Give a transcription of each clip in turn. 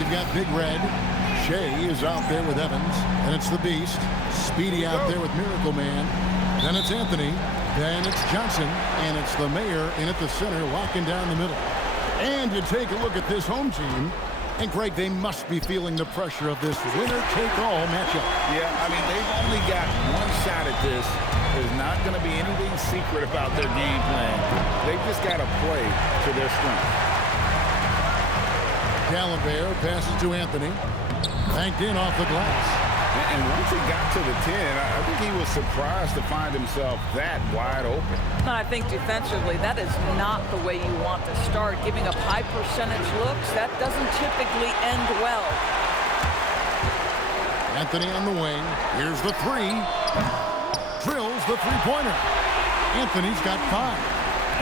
You've got Big Red. Shea is out there with Evans. And it's the Beast. Speedy out there with Miracle Man. Then it's Anthony. Then it's Johnson. And it's the Mayor in at the center, locking down the middle. And you take a look at this home team. And, Greg, they must be feeling the pressure of this winner-take-all matchup. Yeah, I mean, they've only got one shot at this. There's not going to be anything secret about their game plan. They've just got to play to their strength. Gallagher passes to Anthony. Banked in off the glass. And once he got to the 10, I think he was surprised to find himself that wide open. I think defensively, that is not the way you want to start. Giving up high percentage looks, that doesn't typically end well. Anthony on the wing. Here's the three. Drills the three-pointer. Anthony's got 5.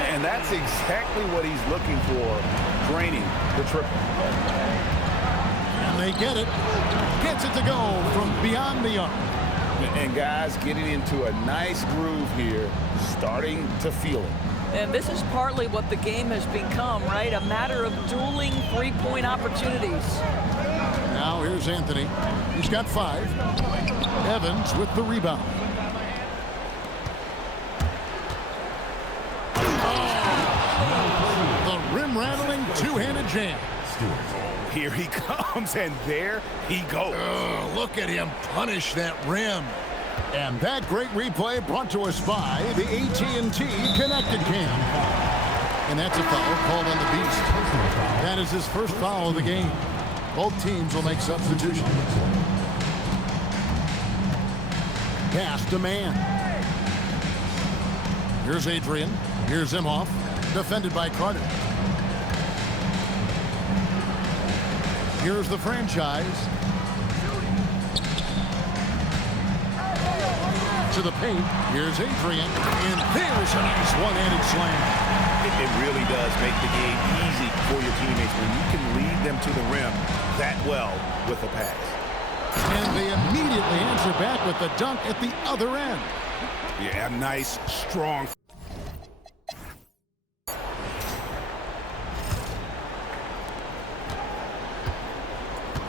And that's exactly what he's looking for, draining the triple. And they get it. Gets it to go from beyond the arc. And guys getting into a nice groove here, starting to feel it. And this is partly what the game has become, right? A matter of dueling three-point opportunities. Now here's Anthony. He's got 5. Evans with the rebound. Oh, the rim-rattling two-handed jam. Here he comes, and there he goes. Oh, look at him punish that rim. And that great replay brought to us by the AT&T Connected Cam. And that's a foul called on the Beast. That is his first foul of the game. Both teams will make substitutions. Pass to man. Here's Adrian. Here's Imhoff. Defended by Carter. Here's the franchise. To the paint. Here's Adrian. And there's a nice one-handed slam. It really does make the game easy for your teammates when you can lead them to the rim that well with a pass. And they immediately answer back with the dunk at the other end. Yeah, nice, strong.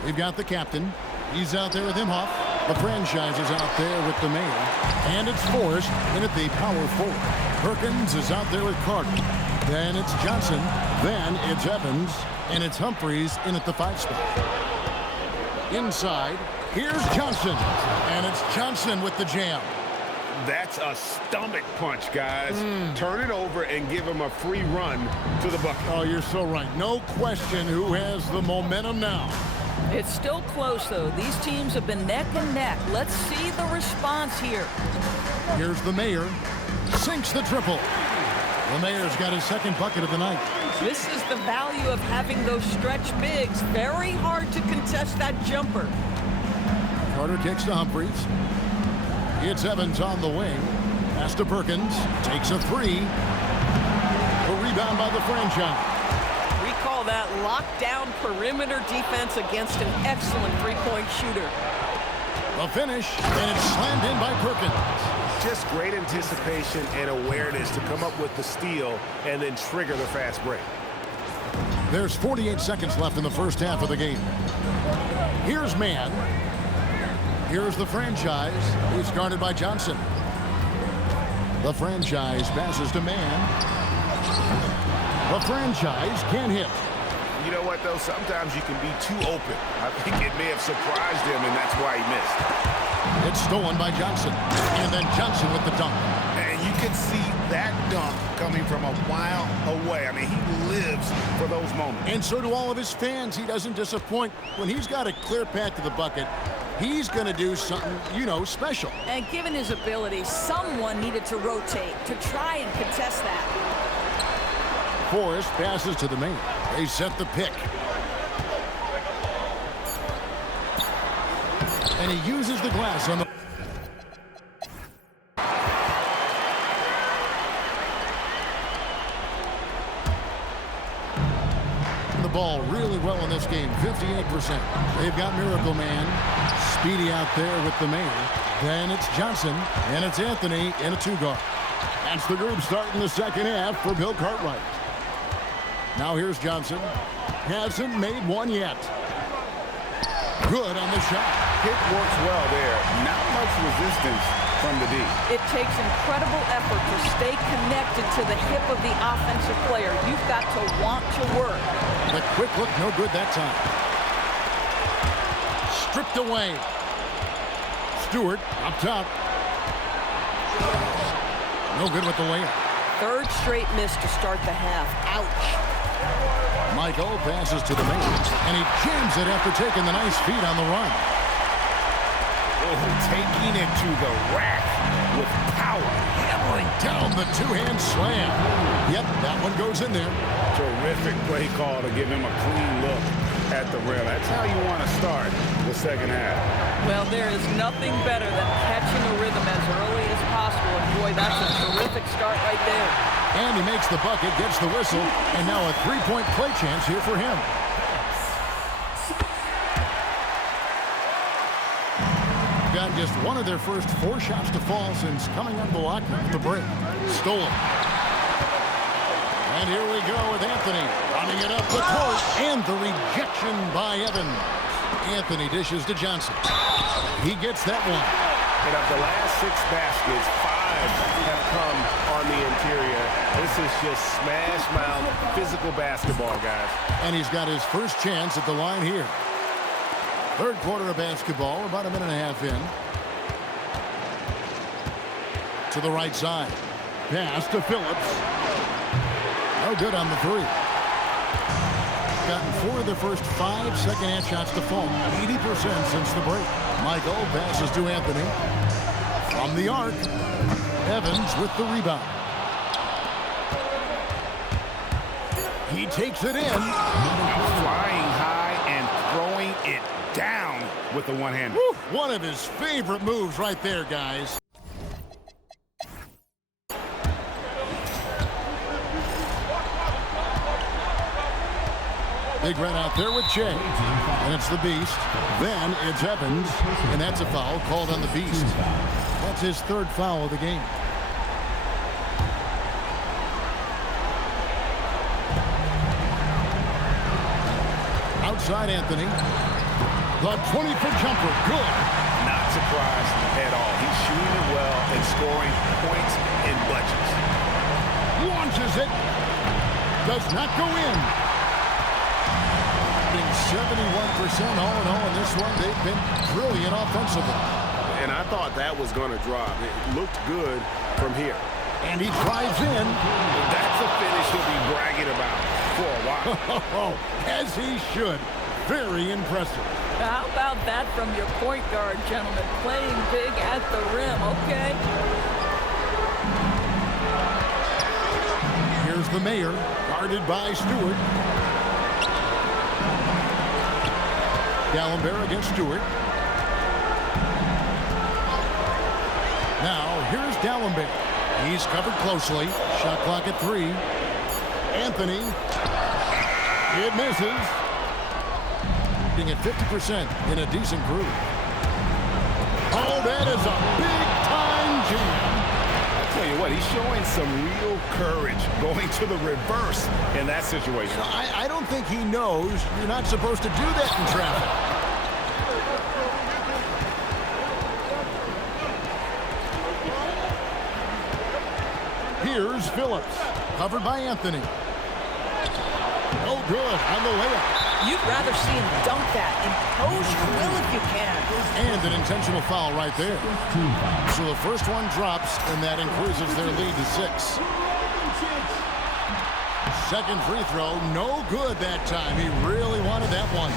We've got the captain. He's out there with Imhoff. The franchise is out there with the Mayor. And it's Forrest in at the power forward. Perkins is out there with Carter. Then it's Johnson. Then it's Evans. And it's Humphries in at the 5 spot. Inside, here's Johnson. And it's Johnson with the jam. That's a stomach punch, guys. Turn it over and give him a free run to the bucket. Oh, you're so right. No question who has the momentum now. It's still close, though. These teams have been neck and neck. Let's see the response here. Here's the Mayor. Sinks the triple. The Mayor's got his second bucket of the night. This is the value of having those stretch bigs. Very hard to contest that jumper. Carter kicks to Humphries. It's Evans on the wing. Pass to Perkins. Takes a 3. A rebound by the franchise. We call that lockdown perimeter defense against an excellent three-point shooter. A finish, and it's slammed in by Perkins. Just great anticipation and awareness to come up with the steal and then trigger the fast break. There's 48 seconds left in the first half of the game. Here's man. Here's the franchise. He's guarded by Johnson. The franchise passes to man. The franchise can't hit. You know what, though? Sometimes you can be too open. I think it may have surprised him, and that's why he missed. It's stolen by Johnson. And then Johnson with the dunk. And you can see that dunk coming from a while away. I mean, he lives for those moments. And so do all of his fans. He doesn't disappoint. When he's got a clear path to the bucket, he's going to do something, special. And given his ability, someone needed to rotate to try and contest that. Forrest passes to the main. They set the pick. And he uses the glass on the... The ball really well in this game, 58%. They've got Miracle Man. Speedy out there with the Mayor. Then it's Johnson, and it's Anthony in a 2-guard. That's the group starting the second half for Bill Cartwright. Now here's Johnson. Hasn't made one yet. Good on the shot. Hit works well there. Not much resistance from the D. It takes incredible effort to stay connected to the hip of the offensive player. You've got to want to work. The quick look, no good that time. Stripped away. Stewart up top. No good with the layup. Third straight miss to start the half. Ouch. Michael passes to the main, and he jams it after taking the nice feed on the run. Oh, taking it to the rack with power. Hammering down the two-hand slam. Yep, that one goes in there. Terrific play call to give him a clean look at the rim. That's how you want to start the second half. Well, there is nothing better than catching a rhythm as early as possible. And boy, that's a terrific start right there. And he makes the bucket, gets the whistle, and now a three-point play chance here for him. Got just one of their first 4 shots to fall since coming unblocked at the break. Stolen. And here we go with Anthony running it up the court, and the rejection by Evans. Anthony dishes to Johnson. He gets that one. And of the last 6 baskets, 5 have come on the interior. This is just smash mouth physical basketball, guys. And he's got his first chance at the line here. Third quarter of basketball, about a minute and a half in. To the right side. Pass to Phillips. No good on the three. Gotten 4 of the first 5 second-hand shots to fall. 80% since the break. Michael passes to Anthony. From the arc. Evans with the rebound. He takes it in. Flying high and throwing it down with the one-hander. One of his favorite moves right there, guys. Big Red out there with Che. And it's the Beast. Then it's Evans. And that's a foul called on the Beast. That's his 3rd foul of the game. Outside Anthony. The 20-foot jumper. Good. Not surprised at all. He's shooting it well and scoring points in bunches. Launches it. Does not go in. 71% all in all in this one. They've been brilliant offensively. And I thought that was going to drop. It looked good from here. And he drives in. That's a finish he'll be bragging about for a while. As he should. Very impressive. How about that from your point guard, gentlemen? Playing big at the rim, okay? Here's the Mayor, guarded by Stewart. D'Alembert against Stewart. Now, here's D'Alembert. He's covered closely. Shot clock at 3. Anthony. It misses. Being at 50% in a decent groove. Oh, that is a big-time jam. I'll tell you what, he's showing some real courage going to the reverse in that situation. I don't think he knows you're not supposed to do that in traffic. Here's Phillips, covered by Anthony. No good on the layup. You'd rather see him dunk that. Impose your will if you can. And an intentional foul right there. So the first one drops, and that increases their lead to 6. Second free throw, no good that time. He really wanted that one.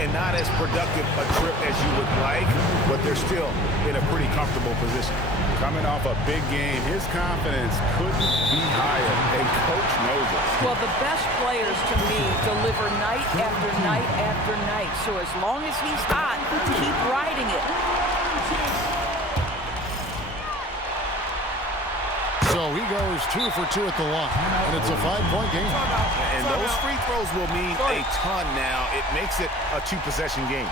And not as productive a trip as you would like, but they're still in a pretty comfortable position. Coming off a big game, his confidence couldn't be higher, and Coach knows it. Well, the best players, to me, deliver night after night after night. So as long as he's hot, keep riding it. So he goes 2 for 2 at the line, and it's a 5-point game. And those free throws will mean a ton now. It makes it a 2-possession game.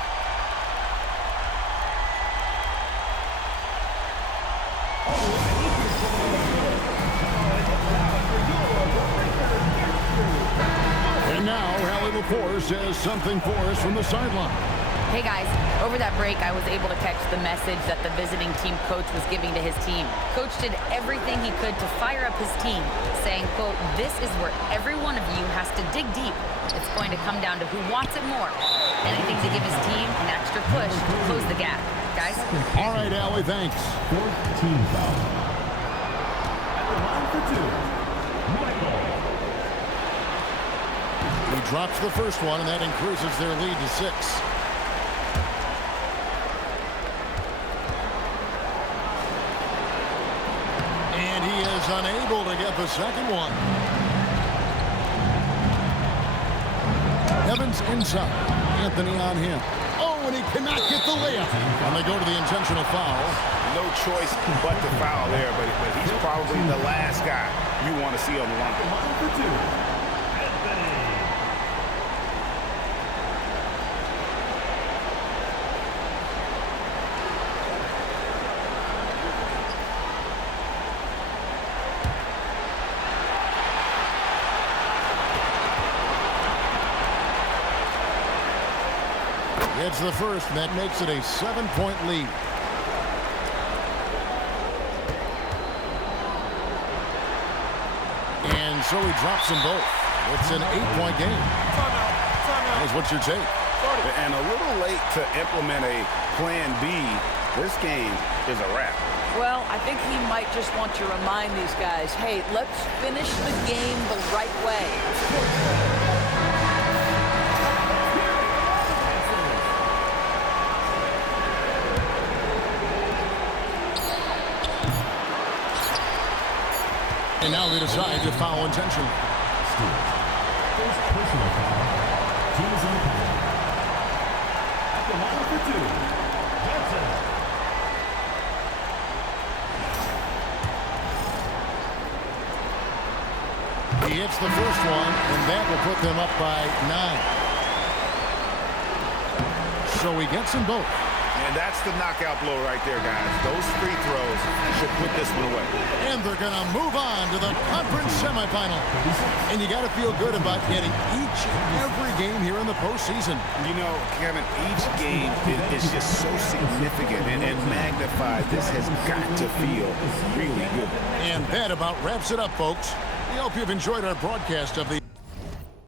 And now, Hallie LaForce says something for us from the sideline. Hey guys, over that break, I was able to catch the message that the visiting team coach was giving to his team. Coach did everything he could to fire up his team, saying, quote, "This is where every one of you has to dig deep. It's going to come down to who wants it more. Anything to give his team an extra push to close the gap." Guys? All right, Allie, thanks. Fourth team foul. At the line for two, Michael. He drops the first one, and that increases their lead to 6. And he is unable to get the second one. Evans inside. Anthony on him. Oh, and he cannot get the layup. And they go to the intentional foul. No choice but to foul there, but he's probably the last guy you want to see on the line. Line for two, Anthony. It's the first, and that makes it a 7-point lead. And so he drops them both. It's an 8-point game. That's what your take. And a little late to implement a plan B. This game is a wrap. Well, I think he might just want to remind these guys, hey, let's finish the game the right way. And now they decide to foul intentionally. First personal foul. Teams in the penalty. At the line for two, Johnson. He hits the first one, and that will put them up by 9. So he gets them both. And that's the knockout blow right there, guys. Those free throws should put this one away. And they're going to move on to the conference semifinal. And you got to feel good about getting each and every game here in the postseason. You know, Kevin, each game is just so significant and magnified. This has got to feel really good. And that about wraps it up, folks. We hope you've enjoyed our broadcast of the